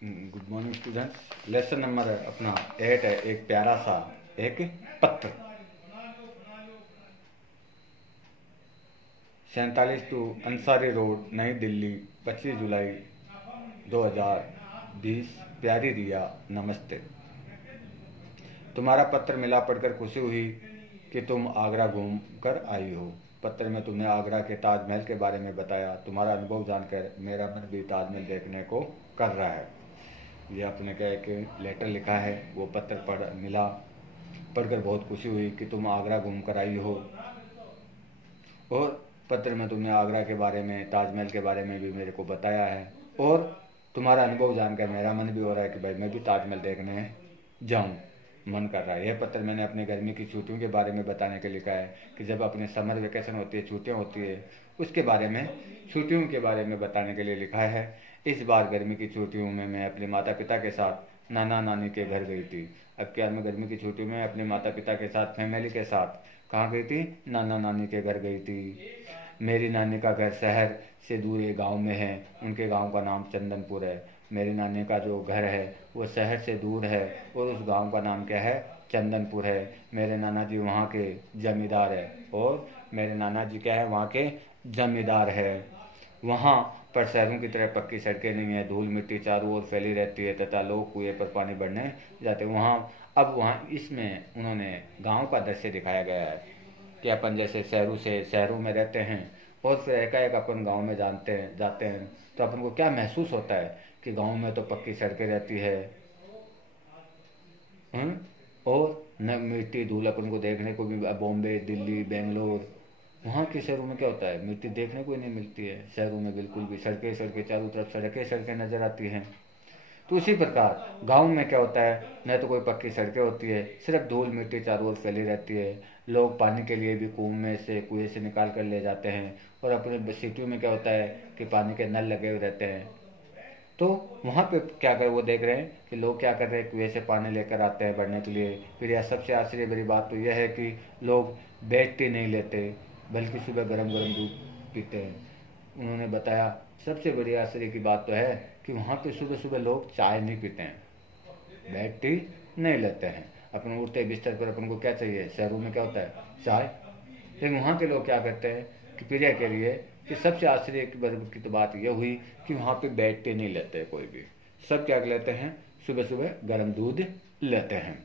Good morning students. Lesson number अपना 8 है। एक प्यारा सा एक पत्र। 47 टू अंसारी रोड, नई दिल्ली, 25 जुलाई 2020। प्यारी रिया, नमस्ते। तुम्हारा पत्र मिला, पढ़कर खुशी हुई कि तुम आगरा घूम कर आई हो। पत्र में तुमने आगरा के ताजमहल के बारे में बताया। तुम्हारा अनुभव जानकर मेरा मन भी ताजमहल देखने को कर रहा है। ये आपने क्या एक लेटर लिखा है, वो पत्र पढ़कर बहुत खुशी हुई कि तुम आगरा घूम कर आई हो। और पत्र में तुमने आगरा के बारे में, ताजमहल के बारे में भी मेरे को बताया है। और तुम्हारा अनुभव जानकर मेरा मन भी हो रहा है कि भाई मैं भी ताजमहल देखने जाऊं, मन कर रहा है। यह पत्र मैंने अपने गर्मी की छुट्टियों के बारे में बताने के लिखा है कि जब अपने समर वेकेशन होती है, छुट्टियां होती है, उसके बारे में, छुट्टियों के बारे में बताने के लिए लिखा है। इस बार गर्मी की छुट्टियों में मैं अपने माता पिता के साथ नाना नानी के घर गई थी। अब क्या, मैं गर्मी की छुट्टियों में अपने माता पिता के साथ, फैमिली के साथ कहाँ गई थी? नाना नानी के घर गई थी। मेरी नानी का घर शहर से दूर एक गांव में है। उनके गांव का नाम चंदनपुर है। मेरी नानी का जो घर है वो शहर से दूर है और उस गांव का नाम क्या है? चंदनपुर है। मेरे नाना जी वहाँ के जमींदार है। और मेरे नाना जी क्या है? वहाँ के जमींदार है। वहाँ पर शहरों की तरह पक्की सड़कें नहीं है। धूल मिट्टी चारों ओर फैली रहती है तथा लोग कुएं पर पानी भरने जाते हैं वहाँ। अब वहाँ इसमें उन्होंने गांव का दृश्य दिखाया गया है कि अपन जैसे शहरों में रहते हैं और फिर एकाएक अपन गांव में जाते हैं तो अपन को क्या महसूस होता है कि गांव में तो पक्की सड़कें रहती है। हम्म? और न मिट्टी धूल अपन को देखने को भी, बॉम्बे, दिल्ली, बेंगलोर, वहाँ के शहरों में क्या होता है? मिट्टी देखने को ही नहीं मिलती है। शहरों में बिल्कुल भी सड़कें सड़कें, चारों तरफ सड़कें नजर आती हैं। तो उसी प्रकार गांव में क्या होता है? न तो कोई पक्की सड़कें होती है, सिर्फ धूल मिट्टी चारों ओर फैली रहती है। लोग पानी के लिए भी कुएं से निकाल कर ले जाते हैं। और अपने सिटियों में क्या होता है कि पानी के नल लगे हुए रहते हैं। तो वहाँ पे क्या कर वो देख रहे हैं कि लोग क्या कर रहे हैं, कुएं से पानी लेकर आते हैं भरने के लिए। फिर यह सबसे आश्चर्य भरी बात तो यह है कि लोग बेड टी नहीं लेते, बल्कि सुबह गरम गरम दूध पीते हैं। उन्होंने बताया सबसे बड़ी आश्चर्य की बात तो है कि वहाँ पे सुबह सुबह लोग चाय नहीं पीते हैं, बेड टी नहीं लेते हैं। अपन उठते बिस्तर पर अपन को क्या चाहिए? शहरों में क्या होता है? चाय। लेकिन वहाँ के लोग क्या करते हैं कि पीने के लिए, कि सबसे आश्चर्य की तो बात यह हुई कि वहाँ पे बेड टी नहीं लेते कोई भी। सब क्या लेते हैं? सुबह सुबह गर्म दूध लेते हैं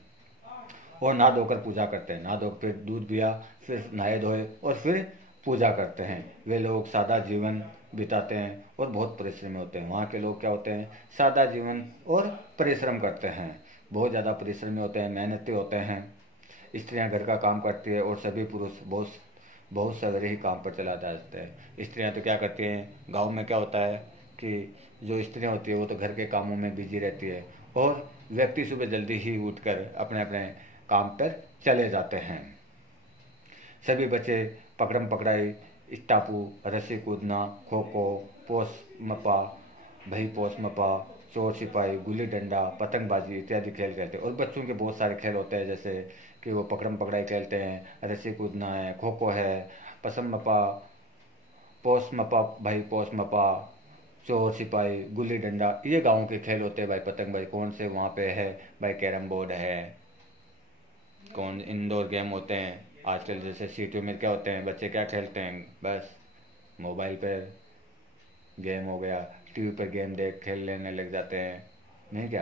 और नहा धोकर पूजा करते हैं। नहा धोकर दूध पिया, फिर नहाए धोए और फिर पूजा करते हैं। वे लोग सादा जीवन बिताते हैं और बहुत परिश्रमी होते हैं। वहाँ के लोग क्या होते हैं? सादा जीवन और परिश्रम करते हैं, बहुत ज़्यादा परिश्रमी होते हैं, मेहनती होते हैं। स्त्रियाँ घर का काम करती है और सभी पुरुष बहुत बहुत सवेरे ही काम पर चला जाते हैं। स्त्रियाँ तो क्या करती हैं? गाँव में क्या होता है कि जो स्त्रियाँ होती है वो तो घर के कामों में बिजी रहती है और व्यक्ति सुबह जल्दी ही उठकर अपने अपने काम पर चले जाते हैं। सभी बच्चे पकड़म पकड़ाई, स्टापू, रस्सी कूदना, खो खो, पोस मपा, भई पोस मपा, चोर सिपाही, गुल्ली डंडा, पतंगबाजी इत्यादि खेल खेलते हैं। और बच्चों के बहुत सारे खेल होते हैं, जैसे कि वो पकड़म पकड़ाई खेलते हैं, रस्सी कूदना है, खो खो है, पसम मपा, पोस मपा, भाई पोस मपा, चोर सिपाही, गुल्ली डंडा, ये गाँव के खेल होते हैं। भाई पतंगबाजी कौन से वहाँ पे है? भाई कैरम बोर्ड है, कौन इंडोर गेम होते हैं। आजकल जैसे सिटियों में क्या होते हैं, बच्चे क्या खेलते हैं? बस मोबाइल पर गेम हो गया, टीवी पर गेम देख खेल लेने लग जाते हैं, नहीं क्या?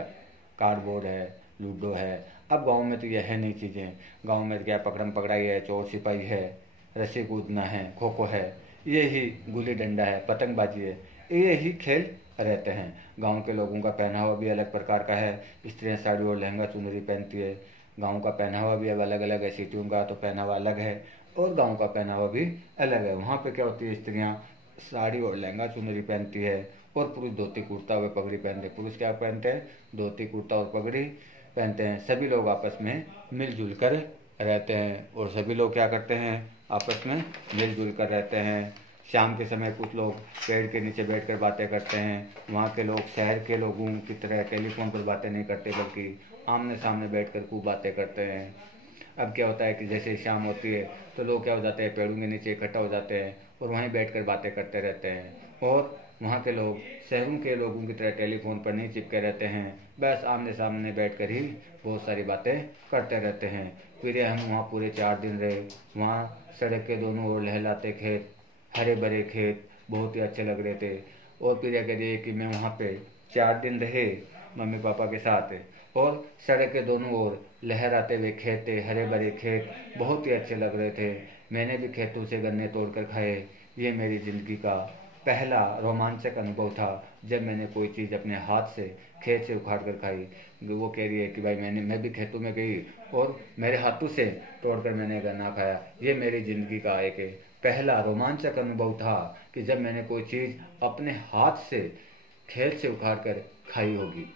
कार्डबोर्ड है, लूडो है। अब गांव में तो यह है नहीं चीज़ें। गांव में क्या, पकड़म पकड़ाई है, चोर सिपाही है, रस्सी कूदना है, खो खो है, ये ही गुल्ली डंडा है, पतंगबाजी है, ये ही खेल रहते हैं। गांव के लोगों का पहनावा भी अलग प्रकार का है। स्त्रियाँ साड़ी और लहंगा चुनरी पहनती है। गांव का पहनावा भी अब अलग अलग है। सिटियों का तो पहनावा अलग है और गांव का पहनावा भी अलग है। वहाँ पे क्या होती है? स्त्रियाँ साड़ी और लहंगा चुनरी पहनती है और पुरुष धोती कुर्ता व पगड़ी पहनते हैं। पुरुष क्या पहनते हैं? धोती कुर्ता और पगड़ी पहनते हैं। सभी लोग आपस में मिलजुल कर रहते हैं और सभी लोग क्या करते हैं? आपस में मिलजुल कर रहते हैं। शाम के समय कुछ लोग पेड़ के नीचे बैठकर बातें करते हैं। वहाँ के लोग शहर के लोगों की तरह टेलीफोन पर बातें नहीं करते, बल्कि आमने सामने बैठकर खूब बातें करते हैं। अब क्या होता है कि जैसे शाम होती है तो लोग क्या हो जाते हैं? पेड़ों के नीचे इकट्ठा हो जाते हैं और वहीं बैठकर बातें करते रहते हैं। और वहाँ के लोग शहरों के लोगों की तरह टेलीफोन पर नहीं चिपके रहते हैं, बस आमने सामने बैठकर ही बहुत सारी बातें करते रहते हैं। फिर हम वहाँ पूरे 4 दिन रहे। वहाँ सड़क के दोनों ओर लहलाते खेत, हरे भरे खेत बहुत ही अच्छे लग रहे थे। और फिर यह करिए कि मैं वहाँ पे 4 दिन रहे मम्मी पापा के साथ, और सड़क के दोनों ओर लहराते हुए खेत थे, हरे भरे खेत बहुत ही अच्छे लग रहे थे। मैंने भी खेतों से गन्ने तोड़कर खाए। ये मेरी ज़िंदगी का पहला रोमांचक अनुभव था जब मैंने कोई चीज़ अपने हाथ से खेत से उखाड़ कर खाई। वो कह रही है कि भाई मैं भी खेतों में गई और मेरे हाथों से तोड़कर मैंने गन्ना खाया। ये मेरी ज़िंदगी का एक पहला रोमांचक अनुभव था कि जब मैंने कोई चीज़ अपने हाथ से खेत से उखाड़ कर खाई होगी।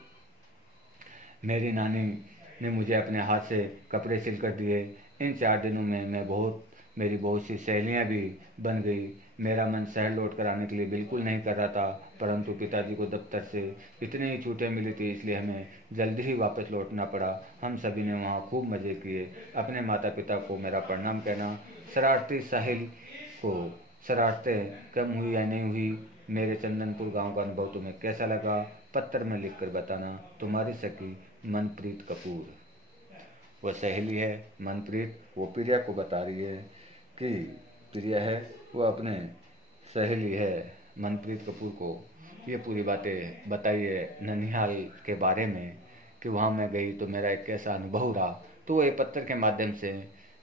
मेरी नानी ने मुझे अपने हाथ से कपड़े सिल कर दिए। इन 4 दिनों में मेरी बहुत सी सहेलियाँ भी बन गई। मेरा मन शहर लौट कर आने के लिए बिल्कुल नहीं कर रहा था, परंतु पिताजी को दफ्तर से इतनी ही छुट्टियाँ मिली थी, इसलिए हमें जल्दी ही वापस लौटना पड़ा। हम सभी ने वहाँ खूब मज़े किए। अपने माता पिता को मेरा प्रणाम कहना। शरारती साहिल को शरारतें कम हुई या नहीं हुई, मेरे चंदनपुर गांव का अनुभव तुम्हें कैसा लगा, पत्र में लिखकर बताना। तुम्हारी सखी मनप्रीत कपूर। वह सहेली है मनप्रीत, वो प्रिया को बता रही है कि प्रिया है वो अपने सहेली है मनप्रीत कपूर को ये पूरी बातें बताई है ननिहाल के बारे में कि वहाँ मैं गई तो मेरा एक कैसा अनुभव रहा। तो वो एक पत्र के माध्यम से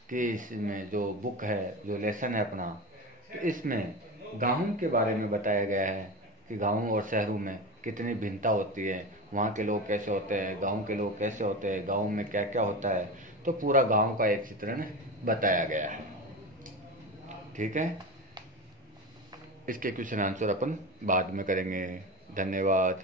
कि इसमें जो बुक है, जो लेसन है अपना, तो इसमें गाँव के बारे में बताया गया है कि गाँव और शहरों में कितनी भिन्नता होती है, वहाँ के लोग कैसे होते हैं, गांव के लोग कैसे होते हैं, गांव में क्या क्या होता है। तो पूरा गांव का एक चित्रण बताया गया है। ठीक है, इसके क्वेश्चन आंसर अपन बाद में करेंगे। धन्यवाद।